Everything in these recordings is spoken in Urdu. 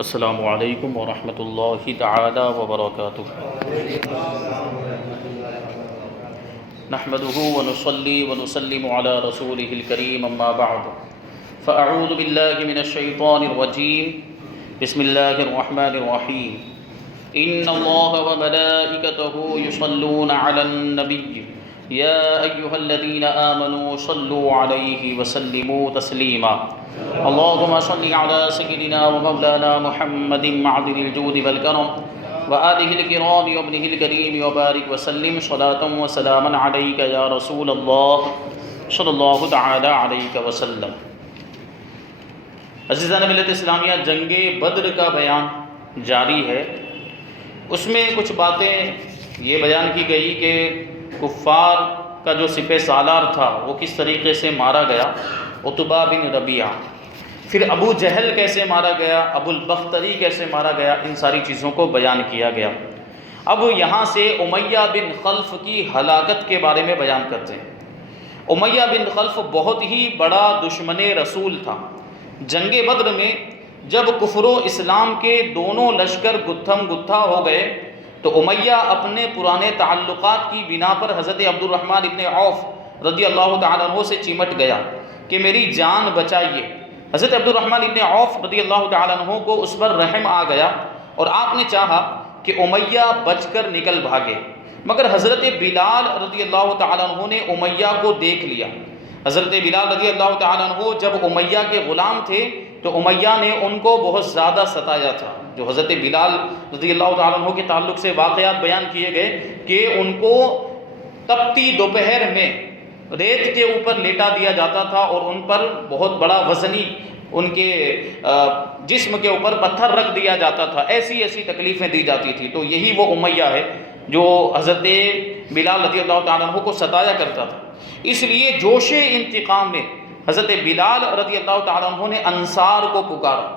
السلام علیکم ورحمۃ اللہ تعالی وبرکاتہ۔ نحمده ونصلي ونسلم على رسوله الكريم اما بعد فاعوذ باللہ من الشیطان الرجیم بسم اللہ الرحمن الرحیم ان اللہ وملائکته يصلون على النبی یا ایہا الذین آمنوا صلوا علیہ وسلموا تسلیما اللهم صل على سيدنا ومولانا محمد معدن الجود والكرم وآله الكرام وابنه الكريم وبارك وسلم صلاة وسلاما عليك يا رسول الله صلی اللہ تعالی علیہ وسلم۔ عزیزان ملت اسلامیہ، جنگ بدر کا بیان جاری ہے۔ اس میں کچھ باتیں یہ بیان کی گئی کہ کفار کا جو سپہ سالار تھا وہ کس طریقے سے مارا گیا، عتبہ بن ربیعہ، پھر ابو جہل کیسے مارا گیا، ابو البختری کیسے مارا گیا، ان ساری چیزوں کو بیان کیا گیا۔ اب یہاں سے امیہ بن خلف کی ہلاکت کے بارے میں بیان کرتے ہیں۔ امیہ بن خلف بہت ہی بڑا دشمن رسول تھا۔ جنگ بدر میں جب کفر و اسلام کے دونوں لشکر گتھم گتھا ہو گئے تو امیہ اپنے پرانے تعلقات کی بنا پر حضرت عبد الرحمن ابن عوف رضی اللہ تعالیٰ عنہ سے چمٹ گیا کہ میری جان بچائیے۔ حضرت عبد الرحمن ابن عوف رضی اللہ تعالیٰ عنہ کو اس پر رحم آ گیا اور آپ نے چاہا کہ امیہ بچ کر نکل بھاگے، مگر حضرت بلال رضی اللہ تعالیٰ عنہ نے امیہ کو دیکھ لیا۔ حضرت بلال رضی اللہ تعالیٰ عنہ جب امیہ کے غلام تھے تو امیہ نے ان کو بہت زیادہ ستایا تھا۔ جو حضرت بلال رضی اللہ تعالیٰ عنہ کے تعلق سے واقعات بیان کیے گئے کہ ان کو تپتی دوپہر میں ریت کے اوپر لیٹا دیا جاتا تھا اور ان پر بہت بڑا وزنی ان کے جسم کے اوپر پتھر رکھ دیا جاتا تھا، ایسی تکلیفیں دی جاتی تھی۔ تو یہی وہ امیہ ہے جو حضرت بلال رضی اللہ تعالیٰ عنہ کو ستایا کرتا تھا۔ اس لیے جوش انتقام میں حضرت بلال رضی اللہ تعالیٰ عنہ نے انصار کو پکارا۔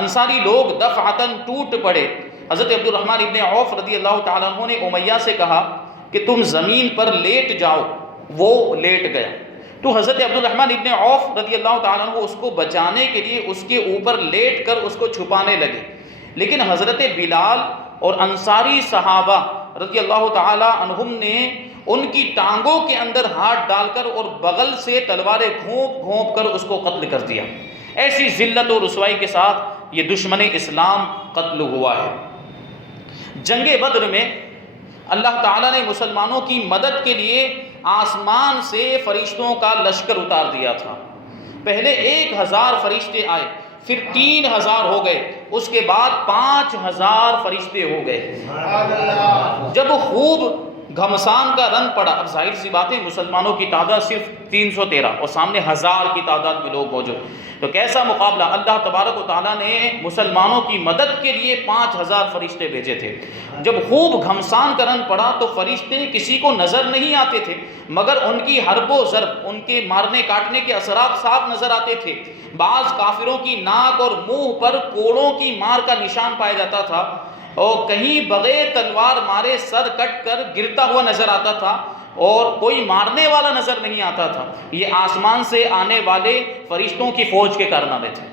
انصاری لوگ دفعتاً ٹوٹ پڑے۔ حضرت عبد الرحمن ابن عوف رضی اللہ تعالیٰ عنہ نے امیہ سے کہا کہ تم زمین پر لیٹ جاؤ، وہ لیٹ گیا۔ تو حضرت عبد الرحمن ابن عوف رضی اللہ تعالیٰ عنہ اس کو بچانے کے لیے اس کے اوپر لیٹ کر اس کو چھپانے لگے، لیکن حضرت بلال اور انصاری صحابہ رضی اللہ تعالیٰ عنہم نے ان کی ٹانگوں کے اندر ہاتھ ڈال کر اور بغل سے تلواریں گھونپ گھونپ کر اس کو قتل کر دیا۔ ایسی ذلت و رسوائی کے ساتھ یہ دشمن اسلام قتل ہوا ہے۔ جنگ بدر میں اللہ تعالیٰ نے مسلمانوں کی مدد کے لیے آسمان سے فرشتوں کا لشکر اتار دیا تھا۔ پہلے 1000 فرشتے آئے، پھر 3000 ہو گئے، اس کے بعد 5000 فرشتے ہو گئے۔ جب خوب گھمسان کا رن پڑا، اب ظاہر سی بات ہے مسلمانوں کی تعداد صرف 313 اور سامنے 1000 کی تعداد میں لوگ موجود، تو کیسا مقابلہ۔ اللہ تبارک و تعالیٰ نے مسلمانوں کی مدد کے لیے 5000 فرشتے بھیجے تھے۔ جب خوب گھمسان کا رن پڑا تو فرشتے کسی کو نظر نہیں آتے تھے، مگر ان کی حرب و ضرب، ان کے مارنے کاٹنے کے اثرات صاف نظر آتے تھے۔ بعض کافروں کی ناک اور منہ پر کوڑوں کی مار کا نشان پایا جاتا تھا، اور کہیں بغیر تلوار مارے سر کٹ کر گرتا ہوا نظر آتا تھا اور کوئی مارنے والا نظر نہیں آتا تھا۔ یہ آسمان سے آنے والے فرشتوں کی فوج کے کارنامے تھے۔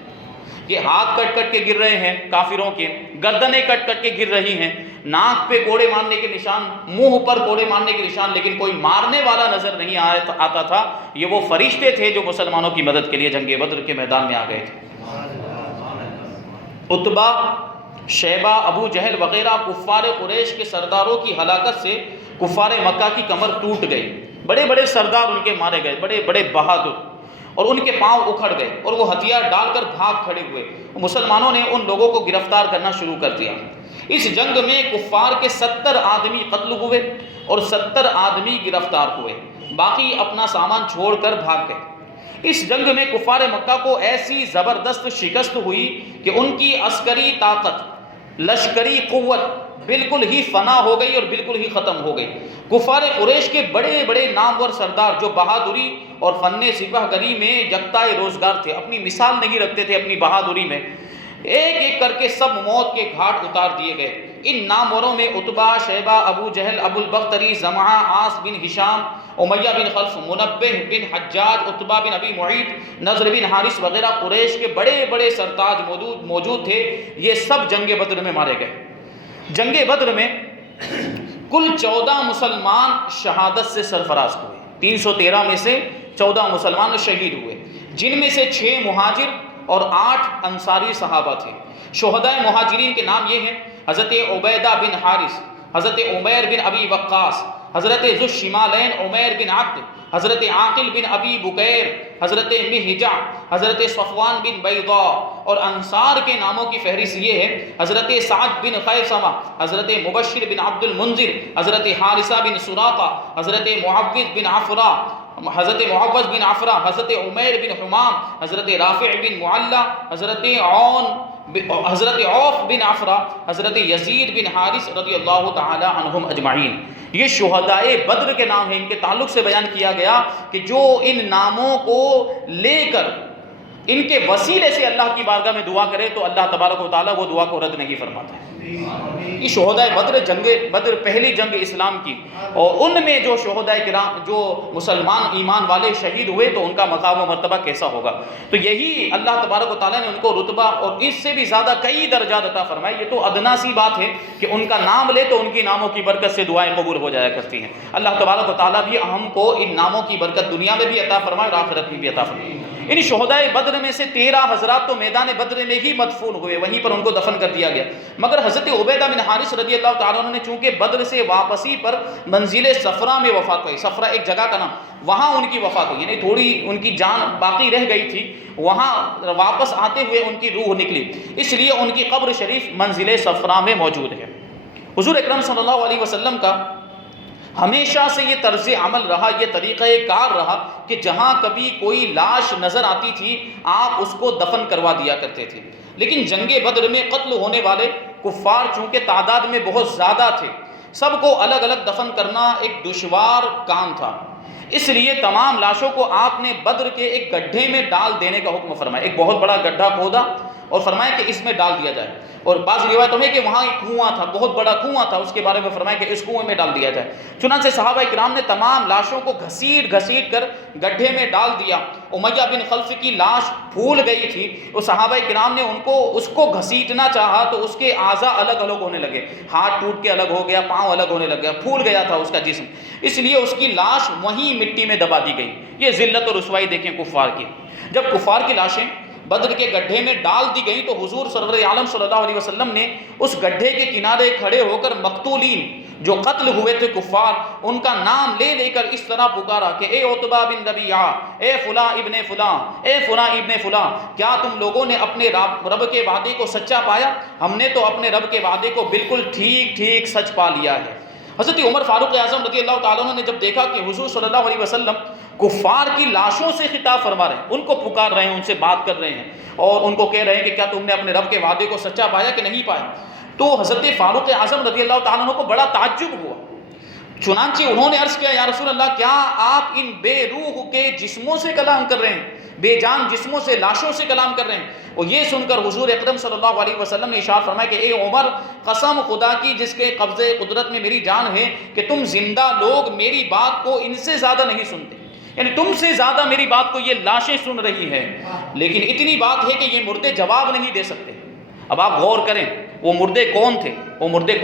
یہ ہاتھ کٹ کٹ کے گر رہے ہیں کافروں کے، گردنیں کٹ کٹ کے گر رہی ہیں، ناک پہ کوڑے مارنے کے نشان، منہ پر کوڑے مارنے کے نشان، لیکن کوئی مارنے والا نظر نہیں آتا تھا۔ یہ وہ فرشتے تھے جو مسلمانوں کی مدد کے لیے جنگ بدر کے میدان میں آ گئے تھے۔ عتبہ، شیبہ، ابو جہل وغیرہ کفار قریش کے سرداروں کی ہلاکت سے کفار مکہ کی کمر ٹوٹ گئی۔ بڑے بڑے سردار ان کے مارے گئے، بڑے بڑے بہادر، اور ان کے پاؤں اکھڑ گئے اور وہ ہتھیار ڈال کر بھاگ کھڑے ہوئے۔ مسلمانوں نے ان لوگوں کو گرفتار کرنا شروع کر دیا۔ اس جنگ میں کفار کے 70 آدمی قتل ہوئے اور 70 آدمی گرفتار ہوئے، باقی اپنا سامان چھوڑ کر بھاگ گئے۔ اس جنگ میں کفار مکہ کو ایسی زبردست شکست ہوئی کہ ان کی عسکری طاقت، لشکری قوت بالکل ہی فنا ہو گئی اور بالکل ہی ختم ہو گئی۔ کفار قریش کے بڑے بڑے نامور سردار جو بہادری اور فن سپہ گری میں یکتائے روزگار تھے، اپنی مثال نہیں رکھتے تھے اپنی بہادری میں، ایک ایک کر کے سب موت کے گھاٹ اتار دیے گئے۔ ان ناموروں میں عتبہ، شیبہ، ابو جہل، ابو البختری، زمعہ، عاص بن ہشام، امیہ بن خلف، منبہ بن حجاج، عتبہ بن ابی معیط، نضر بن حارث وغیرہ قریش کے بڑے بڑے سرتاج موجود تھے. یہ سب جنگ بدر میں مارے گئے. جنگ بدر میں کل 14 مسلمان شہادت سے سرفراز ہوئے. 313 میں سے 14 مسلمان شہید ہوئے، جن میں سے 6 مہاجر اور 8 انصاری صحابہ تھے. شہدائے مہاجرین کے نام یہ ہیں: حضرت عبیدہ بن حارث، حضرت عمیر بن ابی وقاص، حضرت ذو الشمالین عمیر بن عبد، حضرت عاقل بن ابی بکیر، حضرت مہجع، حضرت صفوان بن بیضاء. اور انصار کے ناموں کی فہرست یہ ہے: حضرت سعد بن خیثمہ، حضرت مبشر بن عبد المنذر، حضرت حارثہ بن سراقہ، حضرت معوذ بن عفرہ، حضرت عمیر بن حمام، حضرت رافع بن معلہ، حضرت عوف بن عفرہ، حضرت یزید بن حارث رضی اللہ تعالی عنہم اجمعین. یہ شہدائے بدر کے نام ہیں. ان کے تعلق سے بیان کیا گیا کہ جو ان ناموں کو لے کر ان کے وسیلے سے اللہ کی بارگاہ میں دعا کرے تو اللہ تبارک و تعالیٰ وہ دعا کو رد نہیں فرماتا ہے. یہ شہدائے بدر، جنگ بدر پہلی جنگ اسلام کی، اور ان میں جو شہدائے کرام، جو مسلمان ایمان والے شہید ہوئے تو ان کا مقام و مرتبہ کیسا ہوگا. تو یہی اللہ تبارک و تعالیٰ نے ان کو رتبہ اور اس سے بھی زیادہ کئی درجات عطا فرمائے. یہ تو ادنا سی بات ہے کہ ان کا نام لے تو ان کی ناموں کی برکت سے دعائیں قبول ہو جایا کرتی ہیں. اللہ تبارک و تعالیٰ بھی ہم کو ان ناموں کی برکت دنیا میں بھی عطا فرمائے اور آخرت میں بھی عطا فرمائے. ان شہدائے بدر میں سے 13 حضرات تو میدان بدر میں ہی مدفون ہوئے، وہیں پر ان کو دفن کر دیا گیا. مگر حضرت عبیدہ بن حارث رضی اللہ تعالیٰ عنہ نے چونکہ بدر سے واپسی پر منزل صفرا میں وفات پائی. صفرا ایک جگہ کا نام، وہاں ان کی وفات ہوئی، یعنی تھوڑی ان کی جان باقی رہ گئی تھی، وہاں واپس آتے ہوئے ان کی روح نکلی، اس لیے ان کی قبر شریف منزل صفرا میں موجود ہے. حضور اکرم صلی اللہ علیہ وسلم کا ہمیشہ سے یہ طرز عمل رہا، یہ طریقہ کار رہا کہ جہاں کبھی کوئی لاش نظر آتی تھی آپ اس کو دفن کروا دیا کرتے تھے. لیکن جنگ بدر میں قتل ہونے والے کفار چونکہ تعداد میں بہت زیادہ تھے، سب کو الگ الگ دفن کرنا ایک دشوار کام تھا، اس لیے تمام لاشوں کو آپ نے بدر کے ایک گڈھے میں ڈال دینے کا حکم فرمایا. ایک بہت بڑا گڈھا کھودا اور فرمایا کہ اس میں ڈال دیا جائے. اور بعض روایتوں میں کہ وہاں ایک کنواں تھا، بہت بڑا کنواں تھا، اس کے بارے میں فرمایا کہ اس کنویں میں ڈال دیا جائے. چنانچہ صحابہ کرام نے تمام لاشوں کو گھسیٹ کر گڈھے میں ڈال دیا. امیہ بن خلف کی لاش پھول گئی تھی، اور صحابہ کرام نے اس کو گھسیٹنا چاہا تو اس کے اعضاء الگ الگ ہونے لگے، ہاتھ ٹوٹ کے الگ ہو گیا، پاؤں الگ ہونے لگ گیا، پھول گیا تھا اس کا جسم، اس لیے اس کی لاش وہیں مٹی میں دبا دی گئی. یہ ذلت اور رسوائی دیکھیں کفار کی. جب کفار کی لاشیں بدر کے گڈھے میں ڈال دی گئی تو حضور سرور عالم صلی اللہ علیہ وسلم نے اس گڈھے کے کنارے کھڑے ہو کر مقتولین جو قتل ہوئے تھے کفار، ان کا نام لے کر اس طرح پکارا کہ اے عتبہ بن ربیعہ، اے فلاں ابن فلاں، اے فلاں ابن فلاں، کیا تم لوگوں نے اپنے رب کے وعدے کو سچا پایا؟ ہم نے تو اپنے رب کے وعدے کو بالکل ٹھیک سچ پا لیا ہے. حضرت عمر فاروق اعظم رضی اللہ تعالیٰ عنہ نے جب دیکھا کہ حضور صلی اللہ علیہ وسلم کفار کی لاشوں سے خطاب فرما رہے ہیں، ان کو پکار رہے ہیں، ان سے بات کر رہے ہیں اور ان کو کہہ رہے ہیں کہ کیا تم نے اپنے رب کے وعدے کو سچا پایا کہ نہیں پایا، تو حضرت فاروق اعظم رضی اللہ تعالیٰ عنہ کو بڑا تعجب ہوا. چنانچہ انہوں نے عرض کیا یا رسول اللہ، کیا آپ ان بے روح کے جسموں سے کلام کر رہے ہیں، بے جان جسموں سے، لاشوں سے کلام کر رہے ہیں؟ اور یہ سن کر حضور اکرم صلی اللہ علیہ وسلم نے ارشاد فرمایا کہ اے عمر، قسم خدا کی جس کے قبضے قدرت میں میری جان ہے کہ تم زندہ لوگ میری بات کو ان سے زیادہ نہیں سنتے، یعنی تم سے زیادہ میری بات کو یہ لاشیں سن رہی ہیں، لیکن اتنی بات ہے کہ یہ مردے جواب نہیں دے سکتے. اب آپ غور کریں وہ مردے کون تھے؟ وہ مردے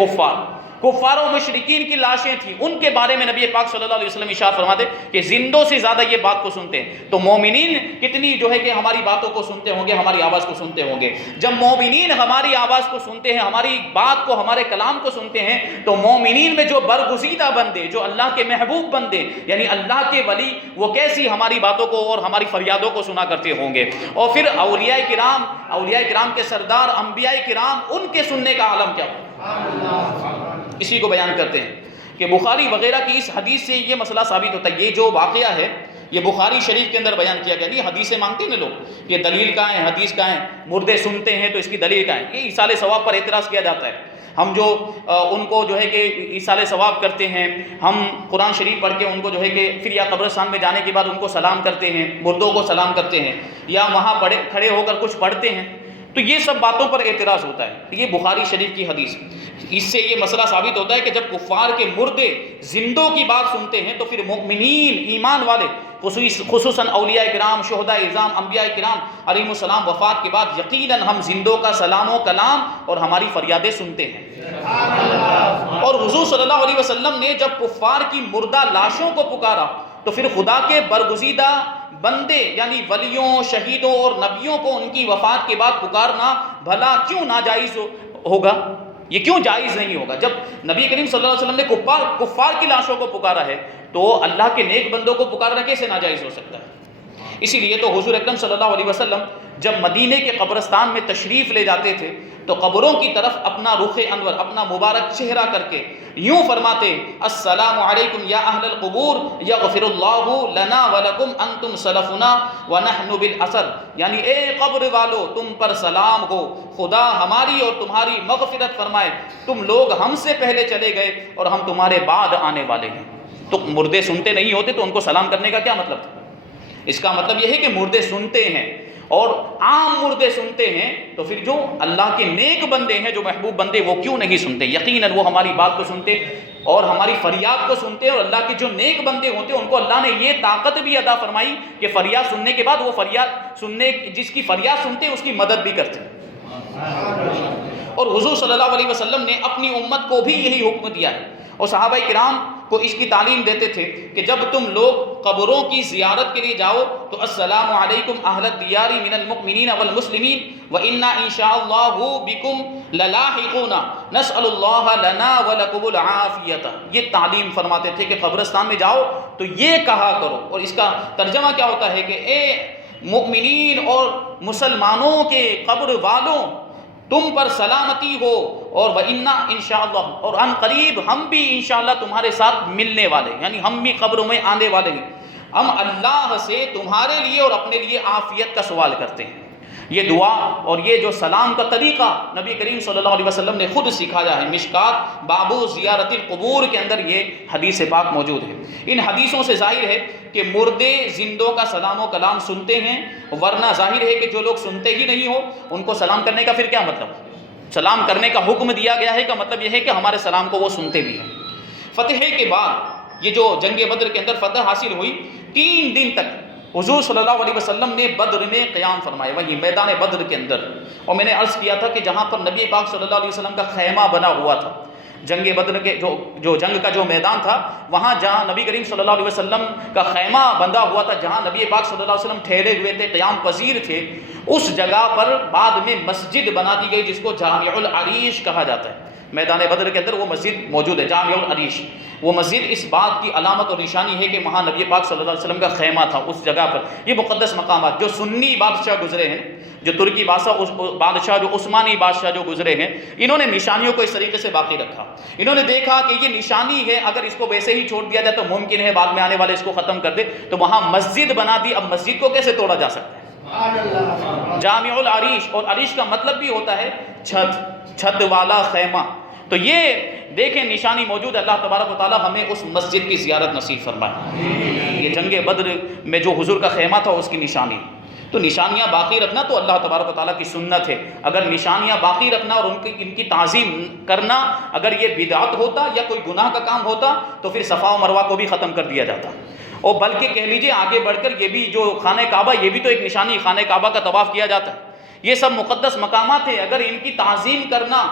کفار و مشرکین کی لاشیں تھیں. ان کے بارے میں نبی پاک صلی اللہ علیہ وسلم ارشاد فرماتے کہ زندوں سے زیادہ یہ بات کو سنتے ہیں. تو مومنین کتنی جو ہے کہ ہماری باتوں کو سنتے ہوں گے، ہماری آواز کو سنتے ہوں گے. جب مومنین ہماری آواز کو سنتے ہیں، ہماری بات کو، ہمارے کلام کو سنتے ہیں، تو مومنین میں جو برگزیدہ بندے، جو اللہ کے محبوب بندے یعنی اللہ کے ولی، وہ کیسی ہماری باتوں کو اور ہماری فریادوں کو سنا کرتے ہوں گے. اور پھر اولیاء کرام کے سردار انبیاء کرام، ان کے سننے کا عالم کیا ہو. اسی کو بیان کرتے ہیں کہ بخاری وغیرہ کی اس حدیث سے یہ مسئلہ ثابت ہوتا ہے. یہ جو واقعہ ہے یہ بخاری شریف کے اندر بیان کیا گیا. نہیں حدیثیں مانگتے ہیں نا لوگ کہ دلیل کہاں ہے، حدیث کہاں ہے، مردے سنتے ہیں تو اس کی دلیل کہاں ہے. یہ ایصال ثواب پر اعتراض کیا جاتا ہے. ہم جو ان کو جو ہے کہ ایصال ثواب کرتے ہیں، ہم قرآن شریف پڑھ کے ان کو جو ہے کہ پھر یا قبرستان میں جانے کے بعد ان کو سلام کرتے ہیں، مردوں کو سلام کرتے ہیں، یا وہاں کھڑے ہو کر کچھ پڑھتے ہیں، تو یہ سب باتوں پر اعتراض ہوتا ہے۔ یہ بخاری شریف کی حدیث، اس سے یہ مسئلہ ثابت ہوتا ہے کہ جب کفار کے مردے زندوں کی بات سنتے ہیں تو پھر مومنین ایمان والے خصوصاً اولیاء کرام، شہداء اعظام، انبیاء کرام علیہم السلام وفات کے بعد یقیناً ہم زندوں کا سلام و کلام اور ہماری فریادیں سنتے ہیں۔ اور حضور صلی اللہ علیہ وسلم نے جب کفار کی مردہ لاشوں کو پکارا تو پھر خدا کے برگزیدہ بندے یعنی ولیوں، شہیدوں اور نبیوں کو ان کی وفات کے بعد پکارنا بھلا کیوں ناجائز ہوگا؟ یہ کیوں جائز نہیں ہوگا؟ جب نبی کریم صلی اللہ علیہ وسلم نے کفار کی لاشوں کو پکارا ہے تو اللہ کے نیک بندوں کو پکارنا کیسے ناجائز ہو سکتا ہے؟ اسی لیے تو حضور اکرم صلی اللہ علیہ وسلم جب مدینے کے قبرستان میں تشریف لے جاتے تھے تو قبروں کی طرف اپنا رخ انور، اپنا مبارک چہرہ کر کے یوں فرماتے: السلام علیکم یا اہل القبور یغفر اللہ لنا ولکم انتم سلفنا ونحن بالاثر، یعنی اے قبر والو تم پر سلام ہو، خدا ہماری اور تمہاری مغفرت فرمائے، تم لوگ ہم سے پہلے چلے گئے اور ہم تمہارے بعد آنے والے ہیں۔ تو مردے سنتے نہیں ہوتے تو ان کو سلام کرنے کا کیا مطلب تھا؟ اس کا مطلب یہ ہے کہ مردے سنتے ہیں، اور عام مردے سنتے ہیں تو پھر جو اللہ کے نیک بندے ہیں، جو محبوب بندے، وہ کیوں نہیں سنتے؟ یقیناً وہ ہماری بات کو سنتے اور ہماری فریاد کو سنتے، اور اللہ کے جو نیک بندے ہوتے ان کو اللہ نے یہ طاقت بھی عطا فرمائی کہ فریاد سننے کے بعد وہ فریاد سننے، جس کی فریاد سنتے اس کی مدد بھی کرتے۔ اور حضور صلی اللہ علیہ وسلم نے اپنی امت کو بھی یہی حکم دیا ہے، اور صحابہ کرام کو اس کی تعلیم دیتے تھے کہ جب تم لوگ قبروں کی زیارت کے لیے جاؤ تو السلام علیکم اہل الدیار من المؤمنین والمسلمین وإنا ان شاء اللہ بکم للاحقون نسأل اللہ لنا ولکم العافیۃ۔ یہ تعلیم فرماتے تھے کہ قبرستان میں جاؤ تو یہ کہا کرو، اور اس کا ترجمہ کیا ہوتا ہے کہ اے مؤمنین اور مسلمانوں کے قبر والوں، تم پر سلامتی ہو، اور وَإِنَّا انشاءاللہ، اور ان قریب ہم بھی انشاءاللہ تمہارے ساتھ ملنے والے، یعنی ہم بھی قبروں میں آنے والے ہیں، ہم اللہ سے تمہارے لیے اور اپنے لیے عافیت کا سوال کرتے ہیں۔ یہ دعا اور یہ جو سلام کا طریقہ نبی کریم صلی اللہ علیہ وسلم نے خود سکھایا ہے۔ مشکات بابو زیارت القبور کے اندر یہ حدیث پاک موجود ہے۔ ان حدیثوں سے ظاہر ہے کہ مردے زندوں کا سلام و کلام سنتے ہیں، ورنہ ظاہر ہے کہ جو لوگ سنتے ہی نہیں ہو ان کو سلام کرنے کا پھر کیا مطلب؟ سلام کرنے کا حکم دیا گیا ہے کا مطلب یہ ہے کہ ہمارے سلام کو وہ سنتے بھی ہیں۔ فتح کے بعد یہ جو جنگ بدر کے اندر فتح حاصل ہوئی، 3 دن تک حضور صلی اللہ علیہ وسلم نے بدر میں قیام فرمایا، وہی میدان بدر کے اندر۔ اور میں نے عرض کیا تھا کہ جہاں پر نبی پاک صلی اللہ علیہ وسلم کا خیمہ بنا ہوا تھا، جنگ بدر کے جو جنگ کا جو میدان تھا، وہاں جہاں نبی کریم صلی اللہ علیہ وسلم کا خیمہ بندھا ہوا تھا، جہاں نبی پاک صلی اللہ علیہ وسلم ٹھہرے ہوئے تھے، قیام پذیر تھے، اس جگہ پر بعد میں مسجد بنا دی گئی جس کو جامع العریش کہا جاتا ہے۔ میدان بدر کے اندر وہ مسجد موجود ہے، جامع العریش۔ وہ مسجد اس بات کی علامت اور نشانی ہے کہ وہاں نبی پاک صلی اللہ علیہ وسلم کا خیمہ تھا، اس جگہ پر۔ یہ مقدس مقامات جو سنی بادشاہ گزرے ہیں، جو ترکی بادشاہ، جو عثمانی بادشاہ جو گزرے ہیں، انہوں نے نشانیوں کو اس طریقے سے باقی رکھا۔ انہوں نے دیکھا کہ یہ نشانی ہے، اگر اس کو ویسے ہی چھوڑ دیا جائے تو ممکن ہے بعد میں آنے والے اس کو ختم کر دے، تو وہاں مسجد بنا دی۔ اب مسجد کو کیسے توڑا جا سکتا ہے؟ جامع العریش، اور عریش کا مطلب بھی ہوتا ہے چھت والا خیمہ۔ تو یہ دیکھیں نشانی موجود ہے۔ اللہ تبارک و تعالی ہمیں اس مسجد کی زیارت نصیب فرمائے۔ یہ جنگ بدر میں جو حضور کا خیمہ تھا اس کی نشانی، تو نشانیاں باقی رکھنا تو اللہ تبارک و تعالیٰ کی سنت ہے۔ اگر نشانیاں باقی رکھنا اور ان کی تعظیم کرنا اگر یہ بدعت ہوتا یا کوئی گناہ کا کام ہوتا تو پھر صفا و مروہ کو بھی ختم کر دیا جاتا، اور بلکہ کہہ لیجئے آگے بڑھ کر یہ بھی جو خانہ کعبہ، یہ بھی تو ایک نشانی، خانہ کعبہ کا طواف کیا جاتا ہے۔ یہ سب مقدس مقامات ہیں، اگر ان کی تعظیم کرنا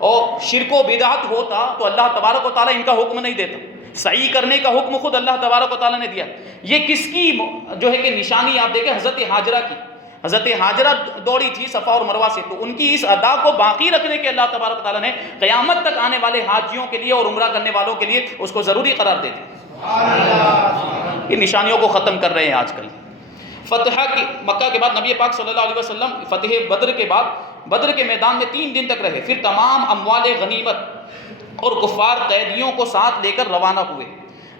اور شرک و بدعت ہوتا تو اللہ تبارک و تعالیٰ ان کا حکم نہیں دیتا۔ سعی کرنے کا حکم خود اللہ تبارک و تعالیٰ نے دیا۔ یہ کس کی جو ہے کہ نشانی آپ دیکھیں، حضرت ہاجرہ کی۔ حضرت ہاجرہ دوڑی تھی صفا اور مروہ سے، تو ان کی اس ادا کو باقی رکھنے کے اللہ تبارک و تعالیٰ نے قیامت تک آنے والے حاجیوں کے لیے اور عمرہ کرنے والوں کے لیے اس کو ضروری قرار دے دیا۔ یہ نشانیوں کو ختم کر رہے ہیں آج کل۔ فتح کی مکہ کے بعد نبی پاک صلی اللہ علیہ وسلم فتح بدر کے بعد بدر کے میدان میں 3 دن تک رہے، پھر تمام اموال غنیمت اور کفار قیدیوں کو ساتھ لے کر روانہ ہوئے۔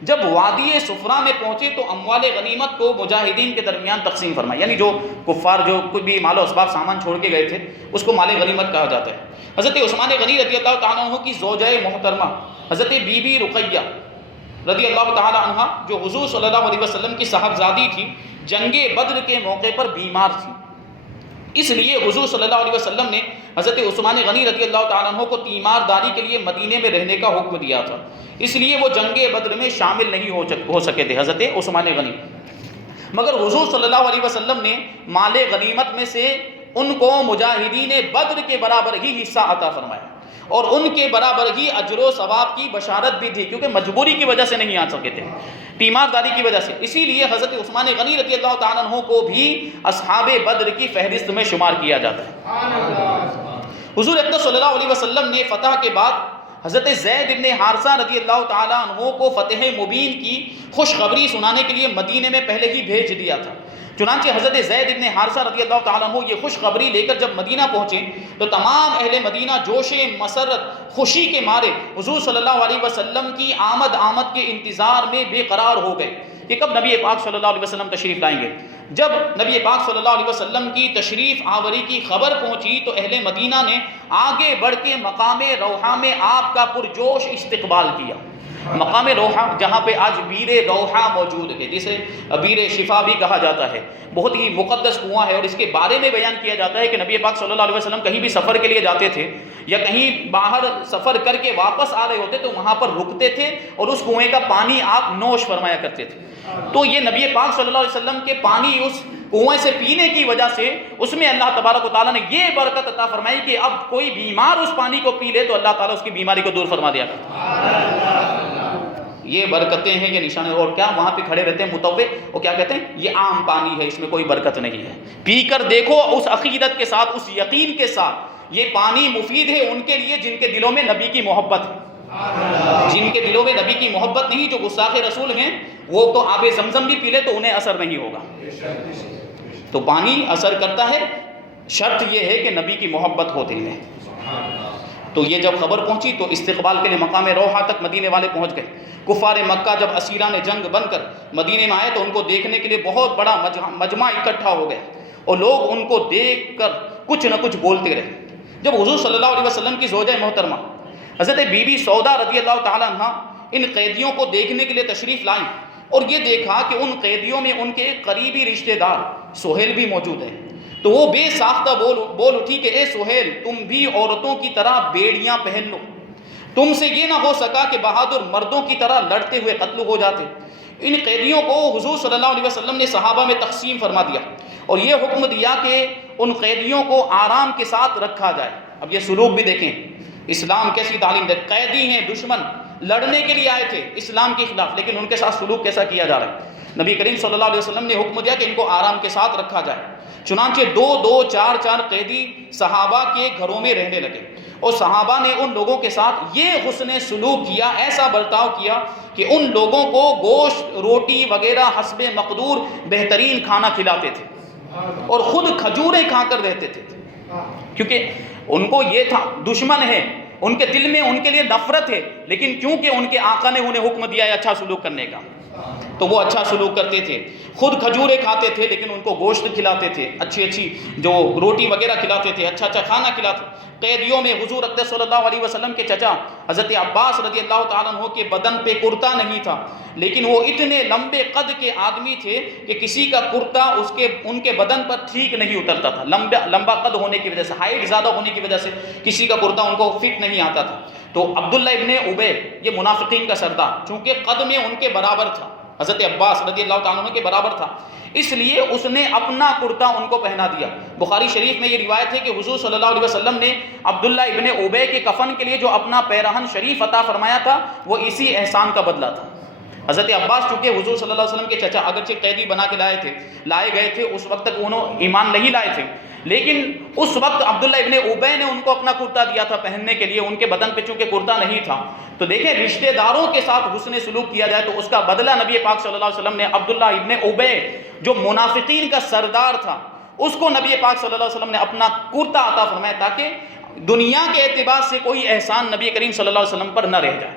جب وادی صفرا میں پہنچے تو اموال غنیمت کو مجاہدین کے درمیان تقسیم فرمائی، یعنی جو کفار جو کوئی بھی مال و اسباب سامان چھوڑ کے گئے تھے اس کو مال غنیمت کہا جاتا ہے۔ حضرت عثمان غنی رضی اللہ تعالیٰ عنہ کی زوجہ محترمہ حضرت بی بی رقیہ رضی اللہ تعالیٰ عنہ، جو حضور صلی اللہ علیہ وسلم کی صاحبزادی تھی، جنگ بدر کے موقع پر بیمار تھی۔ اس لیے حضور صلی اللہ علیہ وسلم نے حضرت عثمان غنی رضی اللہ تعالیٰ عنہ کو تیمارداری کے لیے مدینے میں رہنے کا حکم دیا تھا، اس لیے وہ جنگ بدر میں شامل نہیں ہو سکے تھے حضرت عثمان غنی، مگر حضور صلی اللہ علیہ وسلم نے مال غنیمت میں سے ان کو مجاہدین بدر کے برابر ہی حصہ عطا فرمایا اور ان کے برابر ہی اجر و ثواب کی بشارت بھی تھی، کیونکہ مجبوری کی وجہ سے نہیں آ سکے تھے، تیمارداری کی وجہ سے، اسی لیے حضرت عثمان غنی رضی اللہ تعالیٰ عنہ کو بھی اصحاب بدر کی فہرست میں شمار کیا جاتا ہے۔ حضور اکرم صلی اللہ علیہ وسلم نے فتح کے بعد حضرت زید بن حارثہ رضی اللہ تعالیٰ عنہ کو فتح مبین کی خوشخبری سنانے کے لیے مدینے میں پہلے ہی بھیج دیا تھا۔ چنانچہ حضرت زید بن حارثہ رضی اللہ تعالیٰ عنہ یہ خوشخبری لے کر جب مدینہ پہنچے تو تمام اہل مدینہ جوش مسرت خوشی کے مارے حضور صلی اللہ علیہ وسلم کی آمد کے انتظار میں بے قرار ہو گئے کہ کب نبی پاک صلی اللہ علیہ وسلم تشریف لائیں گے۔ جب نبی پاک صلی اللہ علیہ وسلم کی تشریف آوری کی خبر پہنچی تو اہل مدینہ نے آگے بڑھ کے مقام روحہ میں آپ کا پرجوش استقبال کیا۔ مقام روحہ جہاں پہ آج بیر روحہ موجود ہے، جسے بیر شفا بھی کہا جاتا ہے، بہت ہی مقدس کنواں ہے، اور اس کے بارے میں بیان کیا جاتا ہے کہ نبی پاک صلی اللہ علیہ وسلم کہیں بھی سفر کے لیے جاتے تھے یا کہیں باہر سفر کر کے واپس آ رہے ہوتے تو وہاں پر رکتے تھے اور اس کنویں کا پانی آپ نوش فرمایا کرتے تھے۔ تو یہ نبی پاک صلی اللہ علیہ وسلم کے پانی اس کنویں سے پینے کی وجہ سے اس میں اللہ تبارک و تعالیٰ نے یہ برکت عطا فرمائی کہ اب کوئی بیمار اس پانی کو پی لے تو اللہ تعالیٰ اس کی بیماری کو دور فرما دیا کرتا۔ یہ برکتیں ہیں، یہ نشانے، اور کیا وہاں پہ کھڑے رہتے ہیں متوے، وہ کیا کہتے ہیں یہ عام پانی ہے، اس میں کوئی برکت نہیں ہے، پی کر دیکھو اس عقیدت کے ساتھ، اس یقین کے ساتھ یہ پانی مفید ہے ان کے لیے جن کے دلوں میں نبی کی محبت ہے، جن کے دلوں میں نبی کی محبت نہیں، جو گستاخ رسول ہیں وہ تو آب زمزم بھی پی لے تو انہیں اثر نہیں ہوگا۔ تو پانی اثر کرتا ہے، شرط یہ ہے کہ نبی کی محبت ہو دل میں۔ تو یہ جب خبر پہنچی تو استقبال کے لیے مقام روحہ تک مدینے والے پہنچ گئے۔ کفار مکہ جب اسیران جنگ بن کر مدینے میں آئے تو ان کو دیکھنے کے لیے بہت بڑا مجمع اکٹھا ہو گیا اور لوگ ان کو دیکھ کر کچھ نہ کچھ بولتے رہے۔ جب حضور صلی اللہ علیہ وسلم کی زوجہ محترمہ حضرت بی بی سودا رضی اللہ تعالیٰ عنہ ان قیدیوں کو دیکھنے کے لیے تشریف لائیں اور یہ دیکھا کہ ان قیدیوں میں ان کے ایک قریبی رشتہ دار سہیل بھی موجود ہے، تو وہ بے ساختہ بول اٹھی کہ اے سہیل، تم بھی عورتوں کی طرح بیڑیاں پہن لو، تم سے یہ نہ ہو سکا کہ بہادر مردوں کی طرح لڑتے ہوئے قتل ہو جاتے۔ ان قیدیوں کو حضور صلی اللہ علیہ وسلم نے صحابہ میں تقسیم فرما دیا اور یہ حکم دیا کہ ان قیدیوں کو آرام کے ساتھ رکھا جائے۔ اب یہ سلوک بھی دیکھیں، اسلام کیسی تعلیم دے، قیدی ہیں، دشمن لڑنے کے لیے آئے تھے اسلام کے خلاف، لیکن ان کے ساتھ سلوک کیسا کیا جا رہا ہے۔ نبی کریم صلی اللہ علیہ وسلم نے حکم دیا کہ ان کو آرام کے ساتھ رکھا جائے، چنانچہ دو چار قیدی صحابہ کے گھروں میں رہنے لگے اور صحابہ نے ان لوگوں کے ساتھ یہ حسن سلوک کیا، ایسا برتاؤ کیا کہ ان لوگوں کو گوشت، روٹی وغیرہ حسب مقدور بہترین کھانا کھلاتے تھے اور خود کھجوریں کھا کر رہتے تھے، کیونکہ ان کو یہ تھا دشمن ہے، ان کے دل میں ان کے لیے نفرت ہے، لیکن کیونکہ ان کے آقا نے انہیں حکم دیا ہے اچھا سلوک کرنے کا تو وہ اچھا سلوک کرتے تھے، خود کھجوریں کھاتے تھے لیکن ان کو گوشت کھلاتے تھے، اچھی جو روٹی وغیرہ کھلاتے تھے، اچھا کھانا کھلاتے۔ قیدیوں میں حضور اکرم صلی اللہ علیہ وسلم کے چچا حضرت عباس رضی اللہ تعالیٰ عنہ کے بدن پہ کرتا نہیں تھا، لیکن وہ اتنے لمبے قد کے آدمی تھے کہ کسی کا کرتا ان کے بدن پر ٹھیک نہیں اترتا تھا، لمبا قد ہونے کی وجہ سے، ہائٹ زیادہ ہونے کی وجہ سے کسی کا کرتا ان کو فٹ نہیں آتا تھا۔ تو عبداللہ ابن ابی یہ منافقین کا سردار، چونکہ قد میں ان کے برابر تھا، حضرت عباس رضی اللہ تعالیٰ عنہ کے برابر تھا، اس لیے اس نے اپنا کرتا ان کو پہنا دیا۔ بخاری شریف میں یہ روایت ہے کہ حضور صلی اللہ علیہ وسلم نے عبداللہ ابن ابی کے کفن کے لیے جو اپنا پیرہن شریف عطا فرمایا تھا وہ اسی احسان کا بدلہ تھا۔ حضرت عباس چونکہ حضور صلی اللہ علیہ وسلم کے چچا اگرچہ قیدی بنا کے لائے گئے تھے، اس وقت تک انہوں ایمان نہیں لائے تھے، لیکن اس وقت عبداللہ ابن ابی نے ان کو اپنا کرتا دیا تھا پہننے کے لیے، ان کے بدن پہ چونکہ کرتا نہیں تھا۔ تو دیکھیں رشتہ داروں کے ساتھ حسن سلوک کیا جائے تو اس کا بدلہ نبی پاک صلی اللہ علیہ وسلم نے عبداللہ ابن ابی جو منافقین کا سردار تھا اس کو نبی پاک صلی اللہ علیہ وسلم نے اپنا کرتا عطا فرمایا تاکہ دنیا کے اعتبار سے کوئی احسان نبی کریم صلی اللہ علیہ وسلم پر نہ رہ جائے۔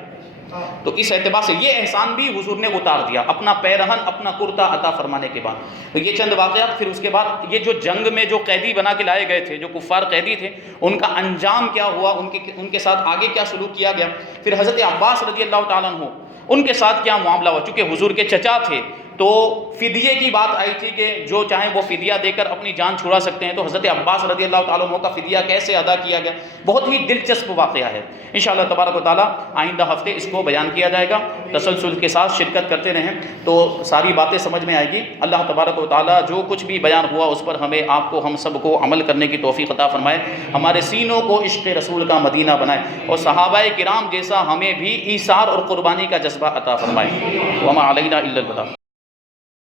تو اس اعتبار سے یہ احسان بھی حضور نے اتار دیا، اپنا پیرہن، اپنا کرتا عطا فرمانے کے بعد۔ تو یہ چند واقعات، پھر اس کے بعد یہ جو جنگ میں جو قیدی بنا کے لائے گئے تھے، جو کفار قیدی تھے، ان کا انجام کیا ہوا، ان کے ساتھ آگے کیا سلوک کیا گیا، پھر حضرت عباس رضی اللہ تعالیٰ عنہ ان کے ساتھ کیا معاملہ ہوا، چونکہ حضور کے چچا تھے تو فدیے کی بات آئی تھی کہ جو چاہیں وہ فدیہ دے کر اپنی جان چھڑا سکتے ہیں، تو حضرت عباس رضی اللہ تعالیٰ عنہ کا فدیہ کیسے ادا کیا گیا، بہت ہی دلچسپ واقعہ ہے۔ انشاءاللہ تبارک و تعالیٰ آئندہ ہفتے اس کو بیان کیا جائے گا، تسلسل کے ساتھ شرکت کرتے رہیں تو ساری باتیں سمجھ میں آئے گی۔ اللہ تبارک و تعالیٰ جو کچھ بھی بیان ہوا اس پر ہمیں، آپ کو، ہم سب کو عمل کرنے کی توفیق عطا فرمائے، ہمارے سینوں کو عشق رسول کا مدینہ بنائے، اور صحابہ کرام جیسا ہمیں بھی ایثار اور قربانی کا جذبہ عطا فرمائے۔ وما علینا الا البلاغ۔